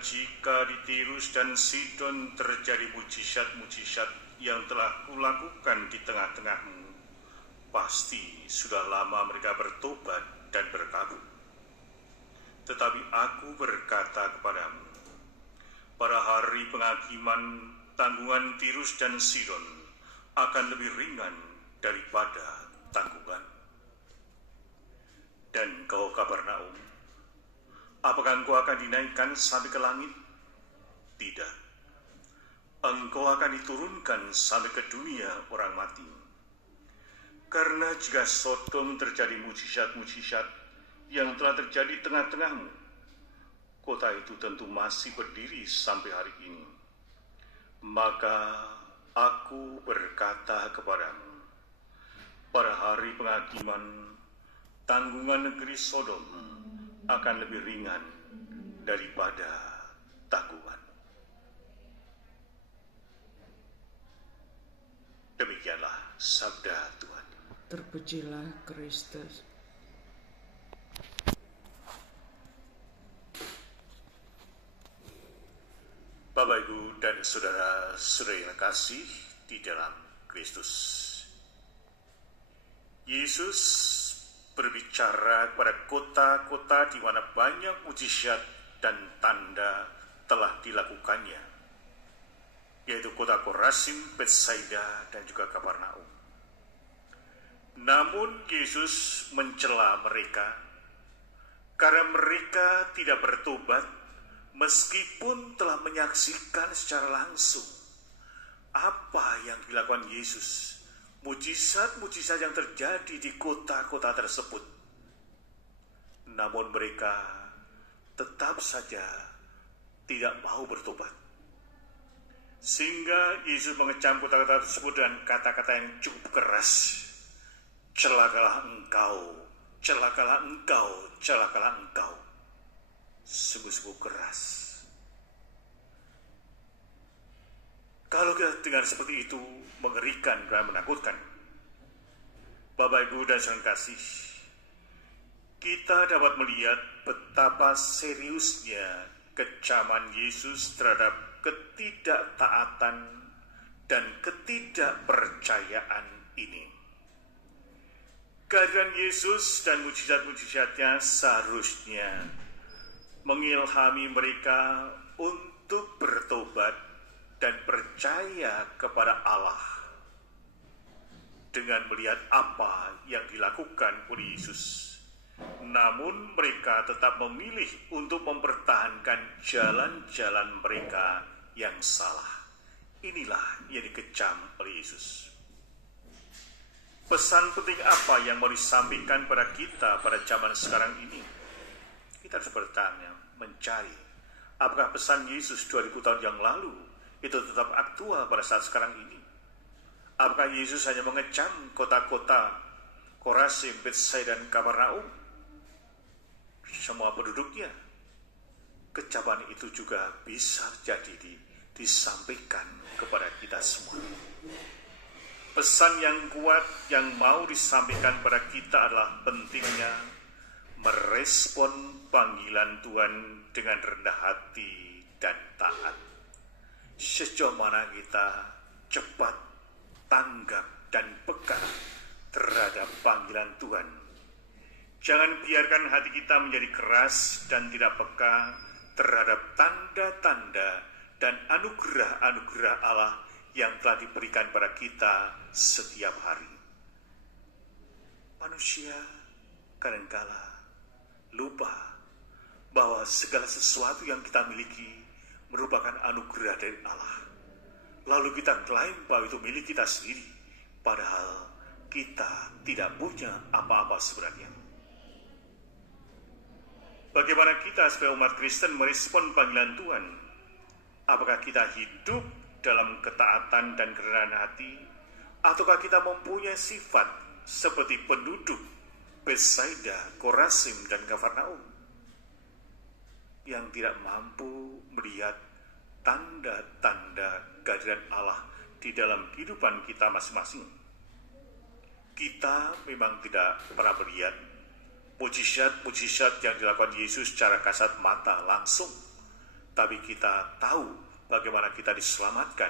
jika di Tirus dan Sidon terjadi mujizat-mujizat yang telah kulakukan di tengah-tengahmu, pasti sudah lama mereka bertobat dan berkabung. Tetapi aku berkata kepadamu, pada hari penghakiman, tanggungan Tirus dan Sidon akan lebih ringan daripada tanggungan. Dan kau Kapernaum, apakah engkau akan dinaikkan sampai ke langit? Tidak. Engkau akan diturunkan sampai ke dunia orang mati. Karena jika Sodom terjadi mujizat-mujizat yang telah terjadi di tengah-tengahmu, kota itu tentu masih berdiri sampai hari ini. Maka aku berkata kepadamu, pada hari penghakiman, tanggungan negeri Sodom akan lebih ringan daripada tanggungan. Demikianlah sabda Tuhan. Terpujilah Kristus. Bapak, Ibu, dan saudara-saudara yang kasih di dalam Kristus, Yesus berbicara kepada kota-kota di mana banyak mujizat dan tanda telah dilakukannya, yaitu kota Korazim, Betsaida, dan juga Kapernaum. Namun Yesus mencela mereka karena mereka tidak bertobat meskipun telah menyaksikan secara langsung apa yang dilakukan Yesus, mujizat-mujizat yang terjadi di kota-kota tersebut. Namun mereka tetap saja tidak mau bertobat. Sehingga Yesus mengecam kota-kota tersebut dengan kata-kata yang cukup keras. Celakalah engkau, celakalah engkau, celakalah engkau. Sungguh-sungguh keras. Kalau kita dengar seperti itu, mengerikan dan menakutkan. Bapak, Ibu, dan saudara kasih, kita dapat melihat betapa seriusnya kecaman Yesus terhadap ketidaktaatan dan ketidakpercayaan ini. Kehadiran Yesus dan mujizat-mujizatnya seharusnya mengilhami mereka untuk bertobat dan percaya kepada Allah dengan melihat apa yang dilakukan oleh Yesus. Namun mereka tetap memilih untuk mempertahankan jalan-jalan mereka yang salah. Inilah yang dikecam oleh Yesus. Pesan penting apa yang mau disampaikan pada kita pada zaman sekarang ini? Kita harus bertanya, mencari, apakah pesan Yesus 2000 tahun yang lalu itu tetap aktual pada saat sekarang ini? Apakah Yesus hanya mengecam kota-kota Korazim, Betsaida, dan Kapernaum, semua penduduknya? Kecaman itu juga bisa jadi disampaikan kepada kita semua. Pesan yang kuat yang mau disampaikan pada kita adalah pentingnya merespon panggilan Tuhan dengan rendah hati dan taat. Sejauh mana kita cepat, tanggap, dan peka terhadap panggilan Tuhan. Jangan biarkan hati kita menjadi keras dan tidak peka terhadap tanda-tanda dan anugerah-anugerah Allah yang telah diberikan pada kita setiap hari. Manusia kadangkala lupa bahwa segala sesuatu yang kita miliki merupakan anugerah dari Allah. Lalu kita klaim bahwa itu milik kita sendiri, padahal kita tidak punya apa-apa sebenarnya. Bagaimana kita sebagai umat Kristen merespon panggilan Tuhan? Apakah kita hidup dalam ketaatan dan kerendahan hati, ataukah kita mempunyai sifat seperti penduduk Betsaida, Korazim, dan Kapernaum yang tidak mampu melihat tanda-tanda kehadiran Allah di dalam kehidupan kita masing-masing? Kita memang tidak pernah melihat mujizat-mujizat yang dilakukan Yesus secara kasat mata langsung, tapi kita tahu bagaimana kita diselamatkan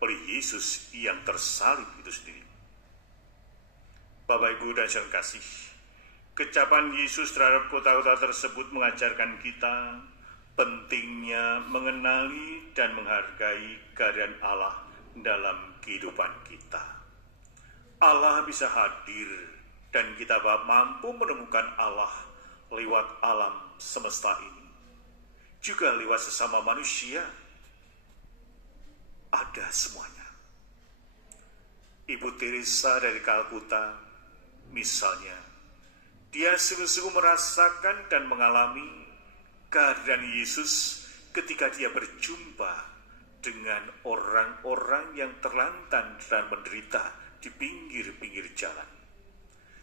oleh Yesus yang tersalib itu sendiri. Bapak, Ibu, dan saudara kasih, kecapan Yesus terhadap kota-kota tersebut mengajarkan kita pentingnya mengenali dan menghargai kehadiran Allah dalam kehidupan kita. Allah bisa hadir dan kita mampu menemukan Allah lewat alam semesta ini. Juga lewat sesama manusia. Ada semuanya. Ibu Teresa dari Kalkuta misalnya, dia sungguh-sungguh merasakan dan mengalami kehadiran Yesus ketika dia berjumpa dengan orang-orang yang terlantar dan menderita di pinggir-pinggir jalan.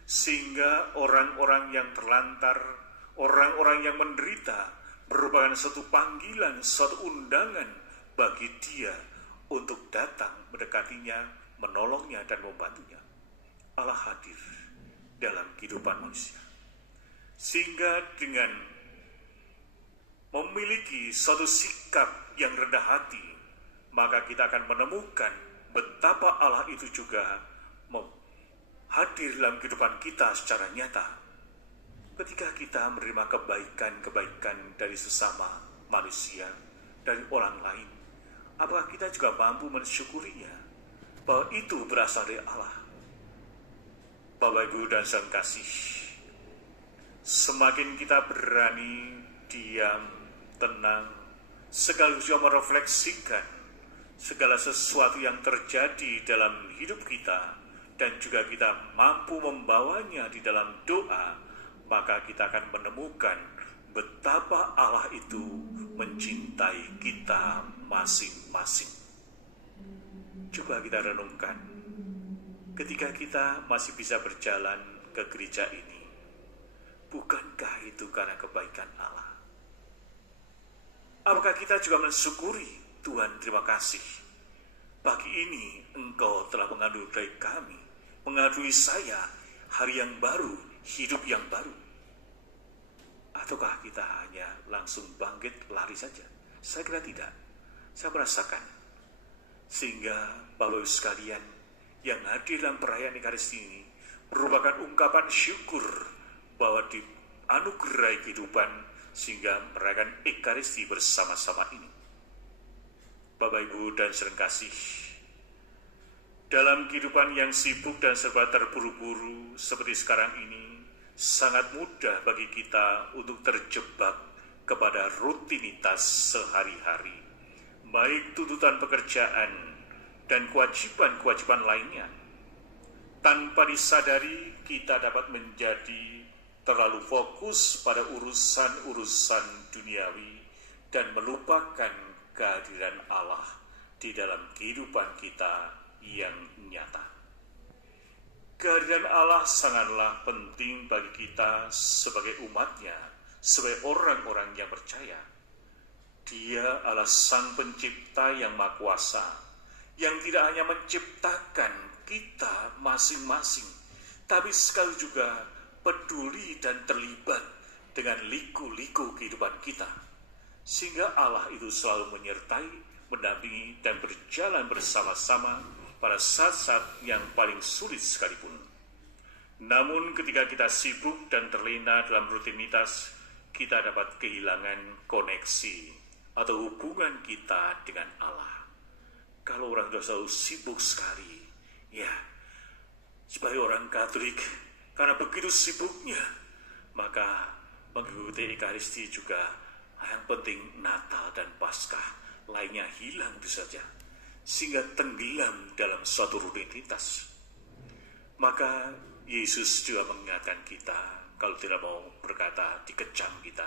Sehingga orang-orang yang terlantar, orang-orang yang menderita merupakan suatu panggilan, suatu undangan bagi dia untuk datang mendekatinya, menolongnya dan membantunya. Allah hadir dalam kehidupan manusia. Sehingga dengan memiliki suatu sikap yang rendah hati, maka kita akan menemukan betapa Allah itu juga hadir dalam kehidupan kita secara nyata. Ketika kita menerima kebaikan-kebaikan dari sesama manusia, dari orang lain, apakah kita juga mampu mensyukurinya bahwa itu berasal dari Allah? Bapak, Ibu, dan saudara kasih, semakin kita berani diam, tenang, sekaligus juga merefleksikan segala sesuatu yang terjadi dalam hidup kita, dan juga kita mampu membawanya di dalam doa, maka kita akan menemukan betapa Allah itu mencintai kita masing-masing. Coba kita renungkan, ketika kita masih bisa berjalan ke gereja ini, bukankah itu karena kebaikan Allah? Apakah kita juga mensyukuri, Tuhan, terima kasih, pagi ini Engkau telah menganugerai kami, menganugerai saya hari yang baru, hidup yang baru? Ataukah kita hanya langsung bangkit lari saja? Saya kira tidak. Saya merasakan, sehingga Bapak Ibu sekalian yang hadir dalam perayaan Ekaristi ini merupakan ungkapan syukur bahwa dianugerai kehidupan sehingga merayakan Ekaristi bersama-sama ini. Bapak, Ibu, dan saudara kasih, dalam kehidupan yang sibuk dan serba terburu-buru seperti sekarang ini, sangat mudah bagi kita untuk terjebak kepada rutinitas sehari-hari, baik tuntutan pekerjaan dan kewajiban-kewajiban lainnya. Tanpa disadari, kita dapat menjadi terlalu fokus pada urusan-urusan duniawi dan melupakan kehadiran Allah di dalam kehidupan kita yang nyata. Kehadiran Allah sangatlah penting bagi kita sebagai umatnya, sebagai orang-orang yang percaya. Dia adalah Sang Pencipta yang Maha Kuasa, yang tidak hanya menciptakan kita masing-masing, tapi sekali juga peduli dan terlibat dengan liku-liku kehidupan kita. Sehingga Allah itu selalu menyertai, mendampingi, dan berjalan bersama-sama pada saat-saat yang paling sulit sekalipun. Namun ketika kita sibuk dan terlena dalam rutinitas, kita dapat kehilangan koneksi atau hubungan kita dengan Allah. Kalau orang sudah selalu sibuk sekali, ya, sebagai orang Katolik, karena begitu sibuknya, maka mengikuti Ekaristi juga yang penting Natal dan Paskah, lainnya hilang itu saja, sehingga tenggelam dalam suatu rutinitas. Maka Yesus juga mengingatkan kita, kalau tidak mau berkata dikecam kita,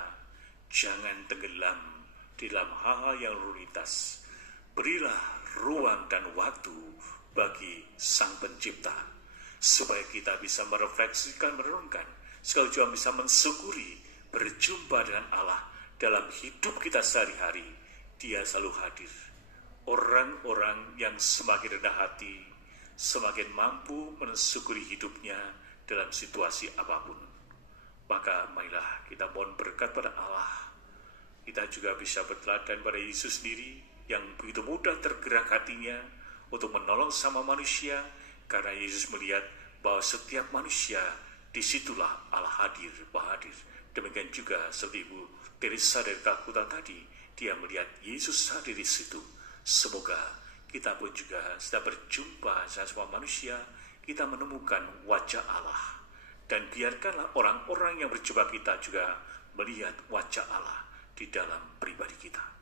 jangan tenggelam di dalam hal-hal yang rutinitas. Berilah ruang dan waktu bagi Sang Pencipta, supaya kita bisa merefleksikan, merenungkan, sekali juga bisa mensyukuri berjumpa dengan Allah dalam hidup kita sehari-hari. Dia selalu hadir. Orang-orang yang semakin rendah hati, semakin mampu mensyukuri hidupnya dalam situasi apapun. Maka marilah kita mohon berkat pada Allah. Kita kita juga bisa berteladan pada Yesus sendiri yang begitu mudah tergerak hatinya untuk menolong sama manusia, karena Yesus melihat bahwa setiap manusia disitulah Allah hadir, Bahadir. Demikian juga seperti Ibu Teresa dari Kalkuta tadi, dia melihat Yesus hadir di situ. Semoga kita pun juga setelah berjumpa sama manusia, kita menemukan wajah Allah. Dan biarkanlah orang-orang yang berjumpa kita juga melihat wajah Allah di dalam pribadi kita.